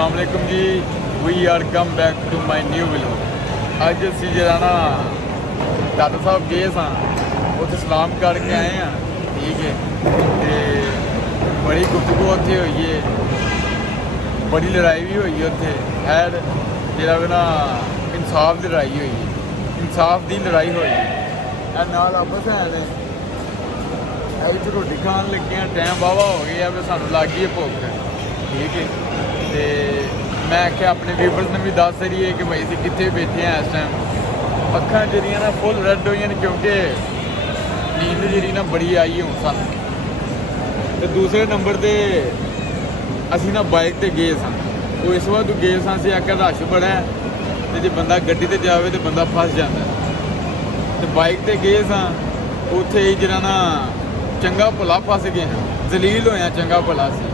अस्सलाम वालेकुम जी, we are come back to my new vlog. अज असी जरा ना दादा साहब गए सां, उत्थे सलाम करके आए हैं, ठीक है। तो बड़ी गुफ्तगू उत्थे हुई है, बड़ी लड़ाई भी हुई है उत्थे। खैर जरा ना इंसाफ की लड़ाई हुई है, इंसाफ की लड़ाई हुई है। नाल आपस है ने इत्थे रोटी खान लगे हैं, टाइम वाहवा हो गया भी सानू लग गई भुख, ठीक है। तो मैं आख्या अपने व्यूवर्स ने भी दस रही कि भाई असीं कित्थे बैठे हैं इस टाइम। अखां जरियां ना फुल रैड हुई हैं क्योंकि नींद जी ना बड़ी आई है हूँ सानू। तो दूसरे नंबर पर असीं ना बाइक पर गए सन, वो इस वक्त गए सन असीं आख्या रश बड़ा है तो जो बंदा गड्डी ते जावे तो बंदा फस जाता है। तो बाइक पर गए सन, उत्थे जरा ना चंगा भला फस गए हैं, जलील होया चंगा भला सी।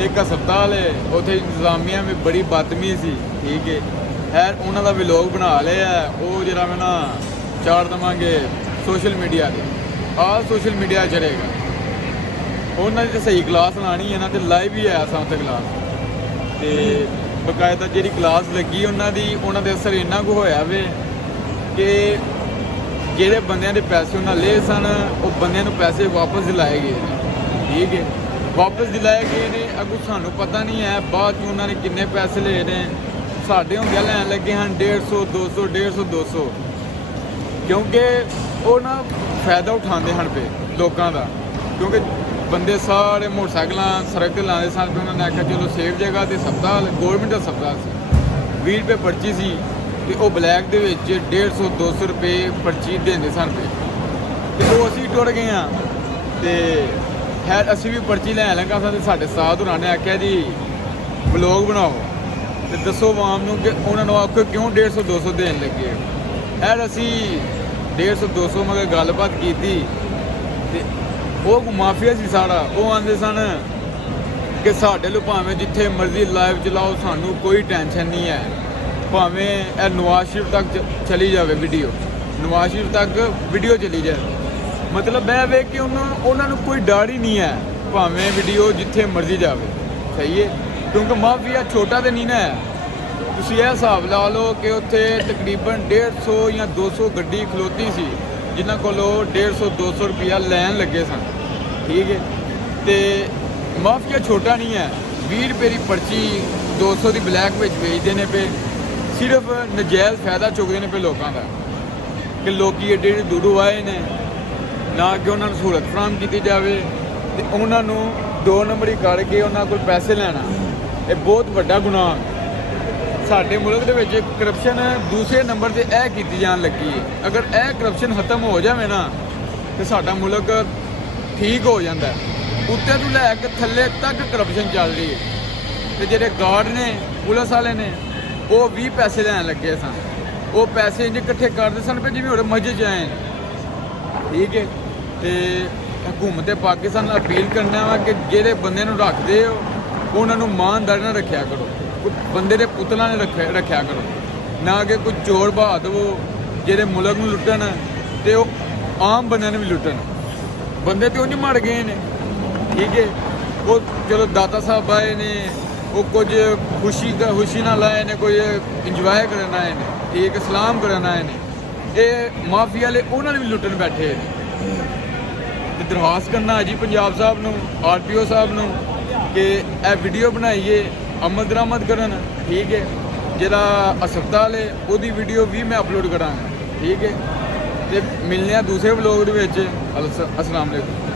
एक हस्पताल है उत्थे इंतजामिया में बड़ी बदतमीज सी, ठीक है। खैर उन्हों का व्लॉग बना लिया, वो जरा मैं ना चाड़ देवांगे सोशल मीडिया पर। आल सोशल मीडिया चलेगा। उन्होंने तो सही क्लास लानी है ना, तो लाइव ही आया सा उत्थे क्लास। तो बकायदा जी क्लास लगी उन्होंने असर इन्ना कु होया वे कि ਜਿਹੜੇ ਬੰਦਿਆਂ ਦੇ ਪੈਸੇ ਉਹਨਾਂ ਲਏ ਸਨ ਉਹ ਬੰਦਿਆਂ ਨੂੰ ਪੈਸੇ ਵਾਪਸ ਦਿਲਾਏ ਗਏ ਨੇ, ਠੀਕ ਹੈ। ਵਾਪਸ ਦਿਲਾਏ ਗਏ ਨੇ, ਅੱਗੋਂ ਸਾਨੂੰ ਪਤਾ ਨਹੀਂ ਹੈ ਬਾਅਦ 'ਚ ਉਹਨਾਂ ਨੇ ਕਿੰਨੇ ਪੈਸੇ ਲਏ ਨੇ। ਸਾਡੇ ਹੁੰਦਿਆਂ ਲੈਣ ਲੱਗੇ ਹਨ 150 200 150 200, ਕਿਉਂਕਿ ਉਹ ਨਾ ਫਾਇਦਾ ਉਠਾਉਂਦੇ ਹਨ ਪਏ ਲੋਕਾਂ ਦਾ। ਕਿਉਂਕਿ ਬੰਦੇ ਸਾਰੇ ਮੋਟਰਸਾਈਕਲਾਂ ਸੜਕ 'ਤੇ ਲਾਉਂਦੇ ਸਨ, ਉਹਨਾਂ ਨੇ ਆਖਿਆ ਚਲੋ ਸੇਫ ਜਗ੍ਹਾ 'ਤੇ ਹਸਪਤਾਲ ਗੌਰਮੈਂਟ ਹਸਪਤਾਲ ਸੀ, 20 ਰੁਪਏ ਪਰਚੀ ਸੀ। ਤੇ ਉਹ ਬਲੈਕ ਦੇ ਵਿੱਚ 150 200 ਰੁਪਏ ਪਰਚੀ ਦਿੰਦੇ ਸਨ ਪਏ। ਤੇ ਉਹ ਅਸੀਂ ਟੁਰ ਗਏ ਹਾਂ। ਤੇ ਖੈਰ ਅਸੀਂ ਵੀ ਪਰਚੀ ਲੈਣ ਲੱਗਾ ਸਾਂ, ਤੇ ਸਾਡੇ ਸਾਥ ਹੋਰਾਂ ਨੇ ਆਖਿਆ ਜੀ ਵਲੌਗ ਬਣਾਓ ਤੇ ਦੱਸੋ ਆਵਾਮ ਨੂੰ ਕਿ ਉਹਨਾਂ ਨੂੰ ਆਖੋ ਕਿਉਂ 150 200 ਦੇਣ ਲੱਗੇ। ਖੈਰ ਅਸੀਂ 150 200 ਮਗਰ ਗੱਲਬਾਤ ਕੀਤੀ ਤੇ ਉਹ ਮਾਫੀਆ ਸੀ ਸਾਰਾ। ਉਹ ਆਂਦੇ ਸਨ ਕਿ ਸਾਡੇ ਲੋ ਭਾਵੇਂ ਜਿੱਥੇ ਮਰਜ਼ੀ ਲਾਈਵ ਚਲਾਓ, ਸਾਨੂੰ ਕੋਈ ਟੈਨਸ਼ਨ ਨਹੀਂ ਹੈ। ਭਾਵੇਂ ਇਹ ਨਵਾਜ਼ ਸ਼ਰੀਫ ਤੱਕ ਚਲੀ ਜਾਵੇ ਵੀਡੀਓ, ਨਵਾਜ਼ ਸ਼ਰੀਫ ਤੱਕ ਵੀਡੀਓ ਚਲੀ ਜਾਵੇ। ਮਤਲਬ ਇਹ ਵੇ ਕਿ ਉਹਨਾਂ ਨੂੰ ਕੋਈ ਡਰ ਹੀ ਨਹੀਂ ਹੈ, ਭਾਵੇਂ ਵੀਡੀਓ ਜਿੱਥੇ ਮਰਜ਼ੀ ਜਾਵੇ, ਸਹੀ ਹੈ। ਕਿਉਂਕਿ ਮਾਫੀਆ ਛੋਟਾ ਤਾਂ ਨਹੀਂ ਨਾ ਹੈ। ਤੁਸੀਂ ਇਹ ਹਿਸਾਬ ਲਾ ਲਓ ਕਿ ਉੱਥੇ ਤਕਰੀਬਨ 150 ਜਾਂ 200 ਗੱਡੀ ਖਲੋਤੀ ਸੀ, ਜਿਨ੍ਹਾਂ ਕੋਲੋਂ 150 200 ਰੁਪਇਆ ਲੈਣ ਲੱਗੇ ਸਨ, ਠੀਕ ਹੈ। ਅਤੇ ਮਾਫੀਆ ਛੋਟਾ ਨਹੀਂ ਹੈ। 20 ਰੁਪਏ ਦੀ ਪਰਚੀ 200 ਦੀ ਬਲੈਕ ਵਿੱਚ ਵੇਚਦੇ ਨੇ ਪਏ, ਸਿਰਫ ਨਜਾਇਜ਼ ਫਾਇਦਾ ਚੁੱਕਦੇ ਨੇ ਪਏ ਲੋਕਾਂ ਦਾ। ਕਿ ਲੋਕੀ ਏਡੇ ਏਡੇ ਦੂਰੋਂ ਆਏ ਨੇ, ਨਾ ਕਿ ਉਹਨਾਂ ਨੂੰ ਸਹੂਲਤ ਫਰਾਹਮ ਕੀਤੀ ਜਾਵੇ ਅਤੇ ਉਹਨਾਂ ਨੂੰ 2 ਨੰਬਰੀ ਕਰਕੇ ਉਹਨਾਂ ਕੋਲ ਪੈਸੇ ਲੈਣਾ, ਇਹ ਬਹੁਤ ਵੱਡਾ ਗੁਨਾਹ। ਸਾਡੇ ਮੁਲਕ ਦੇ ਵਿੱਚ ਕਰਪਸ਼ਨ ਦੂਸਰੇ ਨੰਬਰ 'ਤੇ ਇਹ ਕੀਤੀ ਜਾਣ ਲੱਗੀ ਹੈ। ਅਗਰ ਇਹ ਕਰਪਸ਼ਨ ਖਤਮ ਹੋ ਜਾਵੇ ਨਾ ਤਾਂ ਸਾਡਾ ਮੁਲਕ ਠੀਕ ਹੋ ਜਾਂਦਾ। ਉੱਤੇ ਤੋਂ ਲੈ ਕੇ ਥੱਲੇ ਤੱਕ ਕਰਪਸ਼ਨ ਚੱਲ ਰਹੀ ਹੈ। ਅਤੇ ਜਿਹੜੇ ਗਾਰਡ ਨੇ, ਪੁਲਿਸ ਵਾਲੇ ਨੇ, ਉਹ 20 ਪੈਸੇ ਲੈਣ ਲੱਗੇ ਸਨ। ਉਹ ਪੈਸੇ ਇੰਝ ਇਕੱਠੇ ਕਰਦੇ ਸਨ ਵੀ ਜਿਵੇਂ ਹੁਣ ਮਸਜਿਦ 'ਚ ਆਏ ਨੇ, ਠੀਕ ਹੈ। ਅਤੇ ਹਕੂਮਤ ਪਾਕਿਸਤਾਨ ਨਾਲ ਅਪੀਲ ਕਰਨਾ ਵਾ ਕਿ ਜਿਹੜੇ ਬੰਦੇ ਨੂੰ ਰੱਖਦੇ ਹੋ ਉਹਨਾਂ ਨੂੰ ਇਮਾਨਦਾਰੀ ਨਾਲ ਰੱਖਿਆ ਕਰੋ, ਕੋਈ ਬੰਦੇ ਦੇ ਪੁਤਲਾਂ ਨੇ ਰੱਖਿਆ ਕਰੋ, ਨਾ ਕਿ ਕੋਈ ਚੋਰ ਬਹਾ ਦੇਵੋ ਜਿਹੜੇ ਮੁਲਕ ਨੂੰ ਲੁੱਟਣ ਅਤੇ ਉਹ ਆਮ ਬੰਦਿਆਂ ਨੂੰ ਵੀ ਲੁੱਟਣ। ਬੰਦੇ ਤਾਂ ਉਂਝ ਮਰ ਗਏ ਨੇ, ਠੀਕ ਹੈ। ਉਹ ਚਲੋ ਦਾਤਾ ਸਾਹਿਬ ਆਏ ਨੇ, ਉਹ ਕੁਝ ਖੁਸ਼ੀ ਨਾਲ ਆਏ ਨੇ, ਕੋਈ ਇੰਜੋਏ ਕਰਨ ਆਏ ਨੇ, ਠੀਕ, ਸਲਾਮ ਕਰਨ ਆਏ ਨੇ। ਇਹ ਮਾਫੀਆ ਵਾਲੇ ਉਹਨਾਂ ਨੂੰ ਵੀ ਲੁੱਟਣ ਬੈਠੇ ਨੇ। ਤੇ ਦਰਖਾਸਤ ਕਰਨਾ ਜੀ ਪੰਜਾਬ ਸਾਹਿਬ ਨੂੰ, RPO ਸਾਹਿਬ ਨੂੰ ਕਿ ਇਹ ਵੀਡੀਓ ਬਣਾਈਏ, ਅਮਲ ਦਰਾਮਦ ਕਰਨ, ਠੀਕ ਹੈ। ਜਿਹੜਾ ਹਸਪਤਾਲ ਹੈ ਉਹਦੀ ਵੀਡੀਓ ਵੀ ਮੈਂ ਅਪਲੋਡ ਕਰਾਂਗਾ, ਠੀਕ ਹੈ। ਤੇ ਮਿਲਨੇ ਆ ਦੂਸਰੇ ਵਲੋਗ ਦੇ ਵਿੱਚ। ਅਸਲਾਮ ਵਾਲੇਕੁਮ।